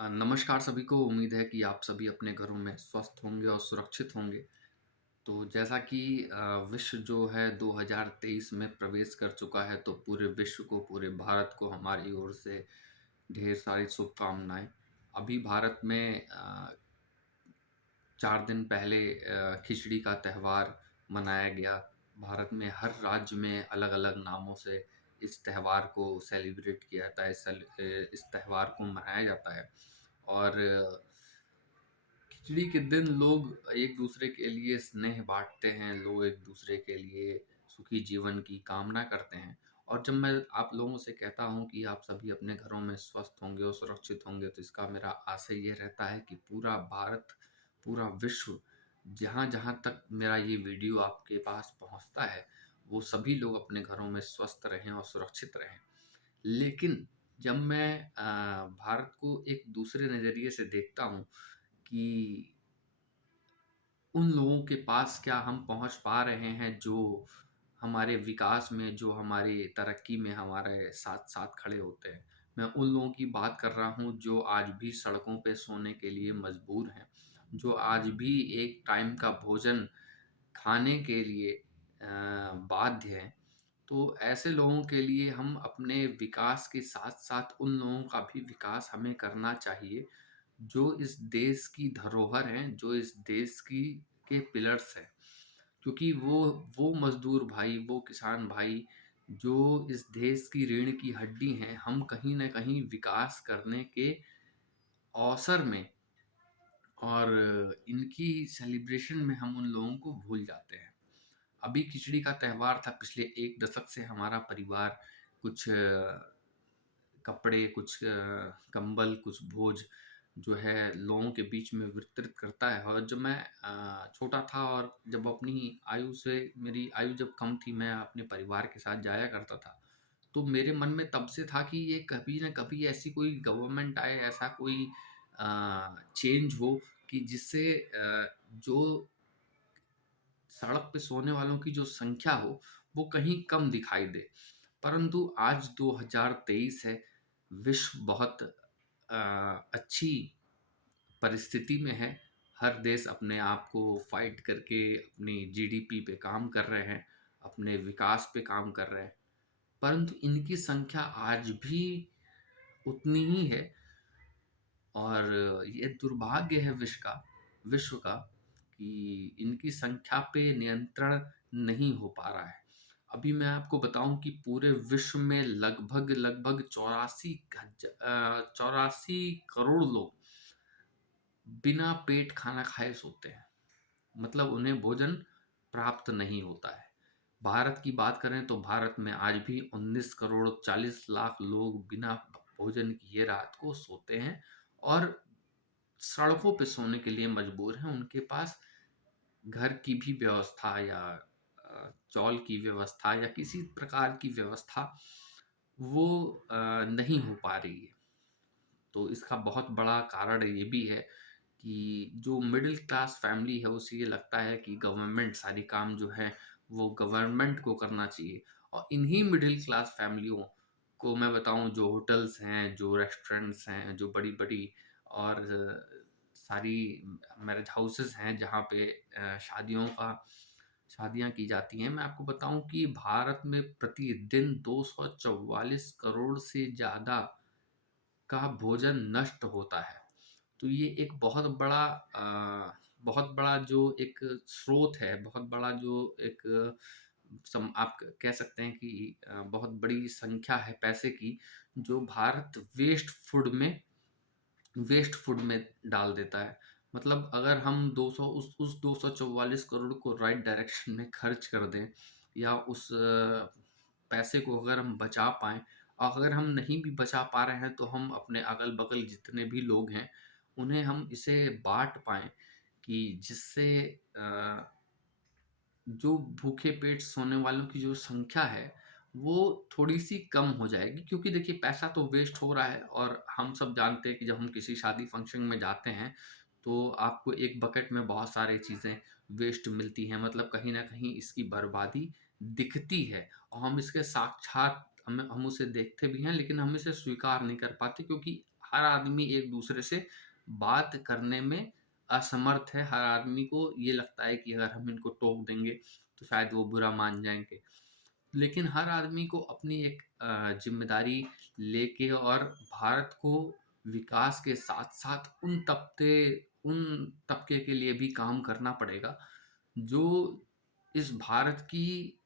नमस्कार सभी को। उम्मीद है कि आप सभी अपने घरों में स्वस्थ होंगे और सुरक्षित होंगे। तो जैसा कि विश्व जो है 2023 में प्रवेश कर चुका है, तो पूरे विश्व को, पूरे भारत को हमारी ओर से ढेर सारी शुभकामनाएँ। अभी भारत में 4 दिन पहले खिचड़ी का त्योहार मनाया गया। भारत में हर राज्य में अलग-अलग नामों से इस त्योहार को सेलिब्रेट किया जाता है, इस त्योहार को मनाया जाता है। और खिचड़ी के दिन लोग एक-दूसरे के लिए स्नेह बाँटते हैं, लोग एक-दूसरे के लिए सुखी जीवन की कामना करते हैं। और जब मैं आप लोगों से कहता हूँ कि आप सभी अपने घरों में स्वस्थ होंगे और सुरक्षित होंगे, तो इसका मेरा आशय ये रहता है कि पूरा भारत, पूरा विश्व, जहाँ-जहाँ तक मेरा ये वीडियो आपके पास पहुँचता है, वो सभी लोग अपने घरों में स्वस्थ रहें और सुरक्षित रहें। लेकिन जब मैं भारत को एक दूसरे नज़रिए से देखता हूँ कि उन लोगों के पास क्या हम पहुँच पा रहे हैं जो हमारे विकास में, जो हमारी तरक्की में हमारे साथ-साथ खड़े होते हैं। मैं उन लोगों की बात कर रहा हूँ जो आज भी सड़कों पे सोने के लिए मजबूर हैं, जो आज भी एक टाइम का भोजन खाने के लिए बाध्य हैं। तो ऐसे लोगों के लिए हम अपने विकास के साथ-साथ उन लोगों का भी विकास हमें करना चाहिए, जो इस देश की धरोहर हैं, जो इस देश की के पिलर्स हैं। क्योंकि वो मज़दूर भाई, वो किसान भाई, जो इस देश की रीढ़ की हड्डी हैं, हम कहीं न कहीं विकास करने के अवसर में और इनकी सेलिब्रेशन में हम उन लोगों को भूल जाते हैं। अभी खिचड़ी का त्योहार था, पिछले 1 दशक से हमारा परिवार कुछ कपड़े, कुछ कंबल, कुछ भोज जो है लोगों के बीच में वितरित करता है। और जब मैं छोटा था और जब अपनी आयु से मेरी आयु जब कम थी, मैं अपने परिवार के साथ जाया करता था। तो मेरे मन में तब से था कि ये कभी न कभी ऐसी कोई गवर्नमेंट आए, ऐसा कोई चेंज हो कि जिससे जो सड़क पे सोने वालों की जो संख्या हो, वो कहीं कम दिखाई दे। परंतु आज 2023 है, विश्व बहुत अच्छी परिस्थिति में है। हर देश अपने आप को फ़ाइट करके अपनी जीडीपी पे काम कर रहे हैं, अपने विकास पे काम कर रहे हैं। परंतु इनकी संख्या आज भी उतनी ही है और ये दुर्भाग्य है विश्व का कि इनकी संख्या पे नियंत्रण नहीं हो पा रहा है। अभी मैं आपको बताऊँ कि पूरे विश्व में लगभग 84 करोड़ लोग बिना पेट खाना खाए सोते हैं। मतलब उन्हें भोजन प्राप्त नहीं होता है। भारत की बात करें तो भारत में आज भी 19 करोड़ 40 लाख लोग बिना भोजन किए रात को सोते हैं और सड़कों पे सोने के लिए मजबूर हैं। उनके पास घर की भी व्यवस्था या चौल की व्यवस्था या किसी प्रकार की व्यवस्था वो नहीं हो पा रही है। तो इसका बहुत बड़ा कारण ये भी है कि जो मिडिल क्लास फैमिली है उसे ये लगता है कि गवर्नमेंट सारी काम जो है वो गवर्नमेंट को करना चाहिए। और इन्हीं मिडिल क्लास फैमिलियों को मैं बताऊं, जो होटल्स हैं, जो रेस्टोरेंट्स हैं, जो बड़ी-बड़ी और सारी मैरिज हाउसेस हैं जहाँ पे शादियाँ की जाती हैं। मैं आपको बताऊं कि भारत में प्रतिदिन 244 करोड़ से ज़्यादा का भोजन नष्ट होता है। तो ये एक बहुत बड़ा जो एक स्रोत है, बहुत बड़ा जो एक आप कह सकते हैं कि बहुत बड़ी संख्या है पैसे की, जो भारत वेस्ट फूड में डाल देता है। मतलब अगर हम 200 उस 244 करोड़ को राइट डायरेक्शन में खर्च कर दें या उस पैसे को अगर हम बचा पाएँ, और अगर हम नहीं भी बचा पा रहे हैं तो हम अपने अगल-बगल जितने भी लोग हैं, उन्हें हम इसे बाँट पाएँ कि जिससे अ, जो भूखे पेट सोने वालों की जो संख्या है, वो थोड़ी-सी कम हो जाएगी। क्योंकि देखिए पैसा तो वेस्ट हो रहा है और हम सब जानते हैं कि जब हम किसी शादी फंक्शन में जाते हैं, तो आपको एक बकेट में बहुत सारी चीज़ें वेस्ट मिलती हैं। मतलब कहीं न कहीं इसकी बर्बादी दिखती है और हम इसके साक्षात हम उसे देखते भी हैं, लेकिन हम इसे स्वीकार नहीं कर पाते क्योंकि हर आदमी एक-दूसरे से बात करने में असमर्थ है। हर आदमी को ये लगता है कि अगर हम इनको टोक देंगे, तो शायद वो बुरा मान जाएँगे। लेकिन हर आदमी को अपनी एक ज़िम्मेदारी लेके और भारत को विकास के साथ-साथ उन तबके के लिए भी काम करना पड़ेगा, जो इस भारत की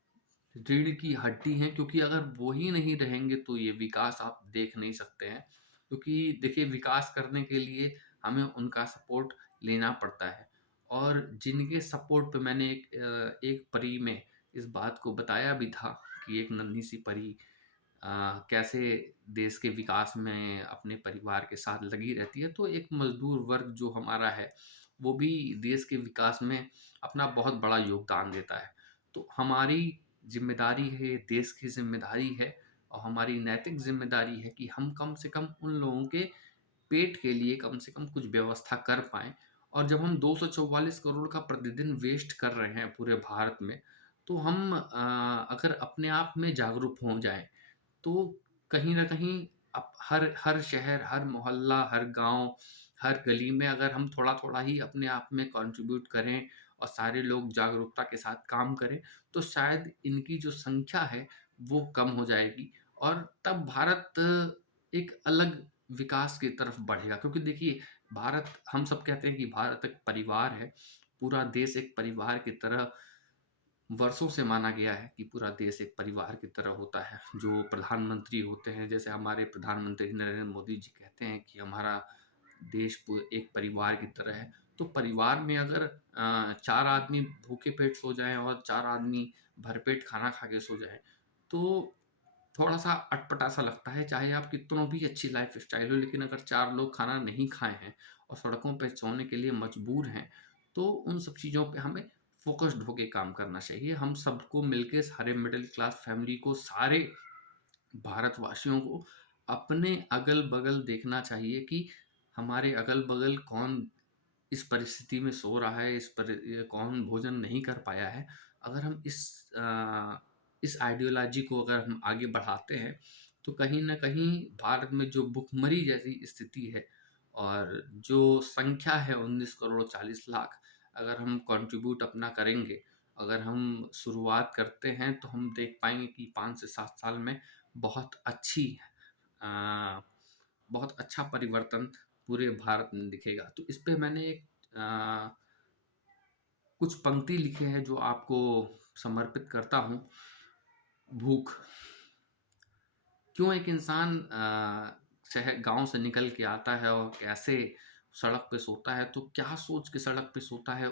रीढ़ की हड्डी हैं, क्योंकि अगर वो ही नहीं रहेंगे तो ये विकास आप देख नहीं सकते हैं। क्योंकि देखिए, विकास करने के लिए हमें उनका सपोर्ट लेना पड़ता है, और जिनके सपोर्ट पे मैंने एक परी में इस बात को बताया भी था कि एक नन्ही सी परी कैसे देश के विकास में अपने परिवार के साथ लगी रहती है। तो एक मज़दूर वर्ग जो हमारा है, वो भी देश के विकास में अपना बहुत बड़ा योगदान देता है। तो हमारी ज़िम्मेदारी है, देश की ज़िम्मेदारी है, और हमारी नैतिक ज़िम्मेदारी है कि हम कम से कम उन लोगों के पेट के लिए कम से कम कुछ व्यवस्था कर पाएँ। और जब हम 244 करोड़ का प्रतिदिन वेस्ट कर रहे हैं पूरे भारत में, तो हम अगर अपने आप में जागरूक हो जाएँ, तो कहीं न कहीं हर हर शहर, हर मोहल्ला, हर गाँव, हर गली में अगर हम थोड़ा-थोड़ा ही अपने आप में कंट्रीब्यूट करें और सारे लोग जागरूकता के साथ काम करें, तो शायद इनकी जो संख्या है, वो कम हो जाएगी, और तब भारत एक अलग विकास की तरफ बढ़ेगा। क्योंकि देखिए, भारत, हम सब कहते हैं कि भारत एक परिवार है, पूरा देश एक परिवार की तरह वर्षों से माना गया है कि पूरा देश एक परिवार की तरह होता है। जो प्रधानमंत्री होते हैं, जैसे हमारे प्रधानमंत्री नरेंद्र मोदी जी कहते हैं कि हमारा देश एक परिवार की तरह है। तो परिवार में अगर 4 आदमी भूखे पेट सो जाएँ और 4 आदमी भरपेट खाना खा के सो जाएँ, तो थोड़ा-सा अटपटा-सा लगता है। चाहे आप कितनों भी अच्छी लाइफ़स्टाइल हो, लेकिन अगर 4 लोग खाना नहीं खाए हैं और सड़कों पे सोने के लिए मजबूर हैं, तो उन सब चीज़ों पे हमें फ़ोकस्ड होके काम करना चाहिए। हम सबको मिलके, सारे मिडल क्लास फैमिली को, सारे भारतवासियों को अपने अगल-बगल देखना चाहिए कि हमारे अगल-बगल कौन इस परिस्थिति में सो रहा है, कौन भोजन नहीं कर पाया है। अगर हम इस आइडियोलॉजी को अगर हम आगे बढ़ाते हैं, तो कहीं न कहीं भारत में जो भुखमरी जैसी स्थिति है, और जो संख्या है 19 करोड़ 40 लाख, अगर हम कंट्रीब्यूट अपना करेंगे, अगर हम शुरुआत करते हैं, तो हम देख पाएँगे कि 5 से 7 साल में बहुत अच्छी अ, बहुत अच्छा परिवर्तन पूरे भारत में दिखेगा। तो इस पे मैंने कुछ पंक्ति लिखे हैं जो आपको समर्पित करता हूँ। भूख। क्यों एक इंसान शहर गाँव से निकल के आता है और कैसे सड़क पे सोता है, तो क्या सोच के सड़क पे सोता है,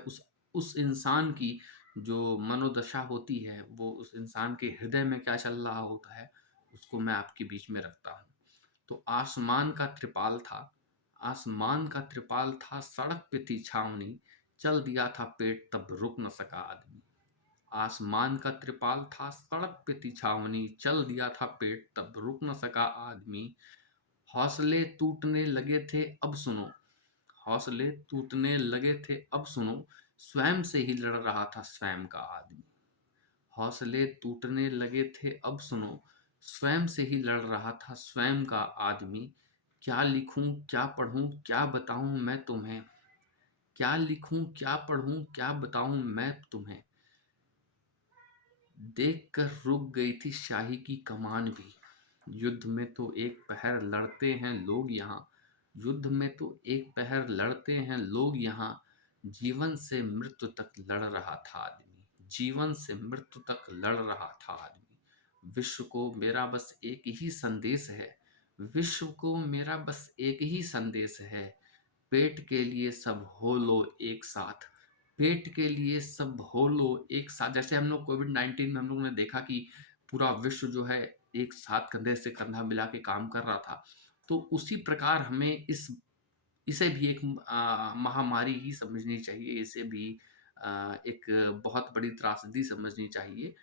उस इंसान की जो मनोदशा होती है, वो उस इंसान के हृदय में क्या चल रहा होता है, उसको मैं आपके बीच में रखता हूँ। तो आसमान का त्रिपाल था, सड़क पे थी छावनी, चल दिया था पेट तब रुक न सका आदमी। आसमान का त्रिपाल था, सड़क पे थी छावनी, चल दिया था पेट तब रुक न सका आदमी। हौसले टूटने लगे थे अब सुनो, हौसले टूटने लगे थे अब सुनो, स्वयं से ही लड़ रहा था स्वयं का आदमी। हौसले टूटने लगे थे अब सुनो, स्वयं से ही लड़ रहा था स्वयं का आदमी। क्या लिखूं क्या पढ़ूं क्या बताऊं मैं तुम्हें, क्या लिखूं क्या पढ़ूं क्या बताऊं मैं तुम्हें, देखकर रुक गई थी शाही की कमान भी। युद्ध में तो एक पहर लड़ते हैं लोग यहाँ, युद्ध में तो एक पहर लड़ते हैं लोग यहाँ, जीवन से मृत्यु तक लड़ रहा था आदमी, जीवन से मृत्यु तक लड़ रहा था आदमी। विश्व को मेरा बस एक ही संदेश है, विश्व को मेरा बस एक ही संदेश है, पेट के लिए सब हो लो एक साथ, पेट के लिए सब हो लो एक साथ। जैसे हम लोग कोविड-19 में हम लोगों ने देखा कि पूरा विश्व जो है एक साथ कंधे से कंधा मिला के काम कर रहा था। तो उसी प्रकार हमें इसे भी एक महामारी ही समझनी चाहिए, इसे भी एक बहुत बड़ी त्रासदी समझनी चाहिए।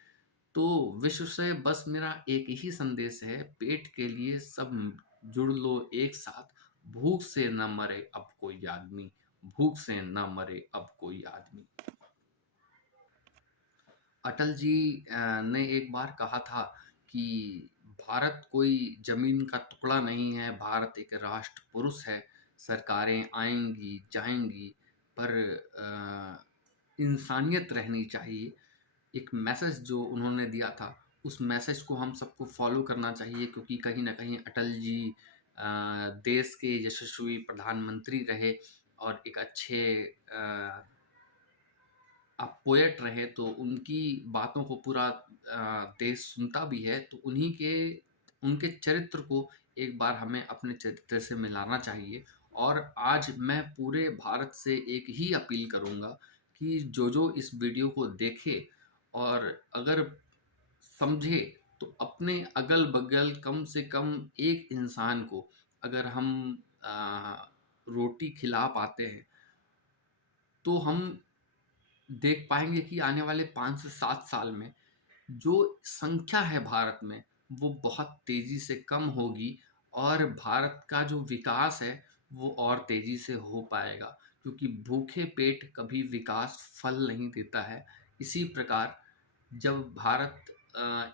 तो विश्व से बस मेरा एक ही संदेश है, पेट के लिए सब जुड़ लो एक साथ, भूख से न मरे अब कोई आदमी, भूख से न मरे अब कोई आदमी। अटल जी ने एक बार कहा था कि भारत कोई ज़मीन का टुकड़ा नहीं है, भारत एक राष्ट्र पुरुष है। सरकारें आएँगी, जाएँगी, पर इंसानियत रहनी चाहिए। एक मैसेज जो उन्होंने दिया था, उस मैसेज को हम सबको फ़ॉलो करना चाहिए, क्योंकि कहीं न कहीं अटल जी अ, देश के यशस्वी प्रधानमंत्री रहे और एक अच्छे पोएट रहे, तो उनकी बातों को पूरा देश सुनता भी है, तो उनके चरित्र को एक बार हमें अपने चरित्र से मिलाना चाहिए। और आज मैं पूरे भारत से एक ही अपील करूँगा कि जो-जो इस वीडियो को देखे और अगर समझे, तो अपने अगल-बगल कम से कम एक इंसान को अगर हम रोटी खिला पाते हैं, तो हम देख पाएँगे कि आने वाले 5 से 7 साल में जो संख्या है भारत में, वो बहुत तेज़ी से कम होगी और भारत का जो विकास है, वो और तेज़ी से हो पाएगा। क्योंकि भूखे पेट कभी विकास फल नहीं देता है। इसी प्रकार जब भारत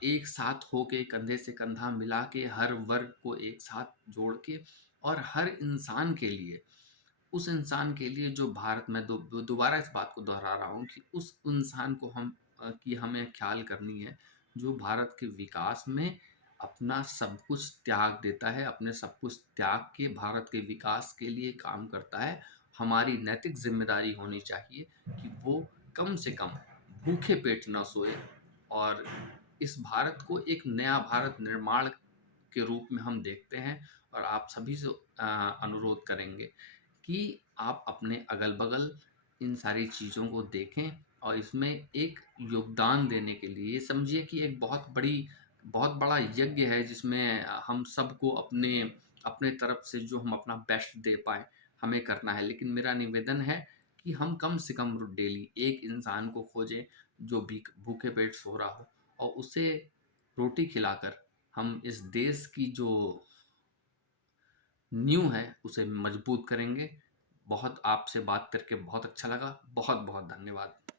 एक साथ होके कंधे से कंधा मिला के हर वर्ग को एक साथ जोड़ के और हर इंसान के लिए, उस इंसान के लिए जो भारत में दोबारा इस बात को दोहरा रहा हूँ कि उस इंसान को की हमें ख्याल करनी है, जो भारत के विकास में अपना सब कुछ त्याग देता है, अपने सब कुछ त्याग के भारत के विकास के लिए काम करता है। हमारी नैतिक ज़िम्मेदारी होनी चाहिए कि वो कम से कम भूखे पेट ना सोए और इस भारत को एक नया भारत निर्माण के रूप में हम देखते हैं। और आप सभी से अनुरोध करेंगे कि आप अपने अगल-बगल इन सारी चीज़ों को देखें और इसमें एक योगदान देने के लिए ये समझिए कि एक बहुत बड़ा यज्ञ है, जिसमें हम सबको अपने अपने तरफ से जो हम अपना बेस्ट दे पाएँ, हमें करना है। लेकिन मेरा निवेदन है कि हम कम से कम डेली एक इंसान को खोजें जो भूखे पेट सो रहा हो और उसे रोटी खिलाकर हम इस देश की जो नींव है, उसे मजबूत करेंगे। बहुत आपसे बात करके बहुत अच्छा लगा। बहुत-बहुत धन्यवाद।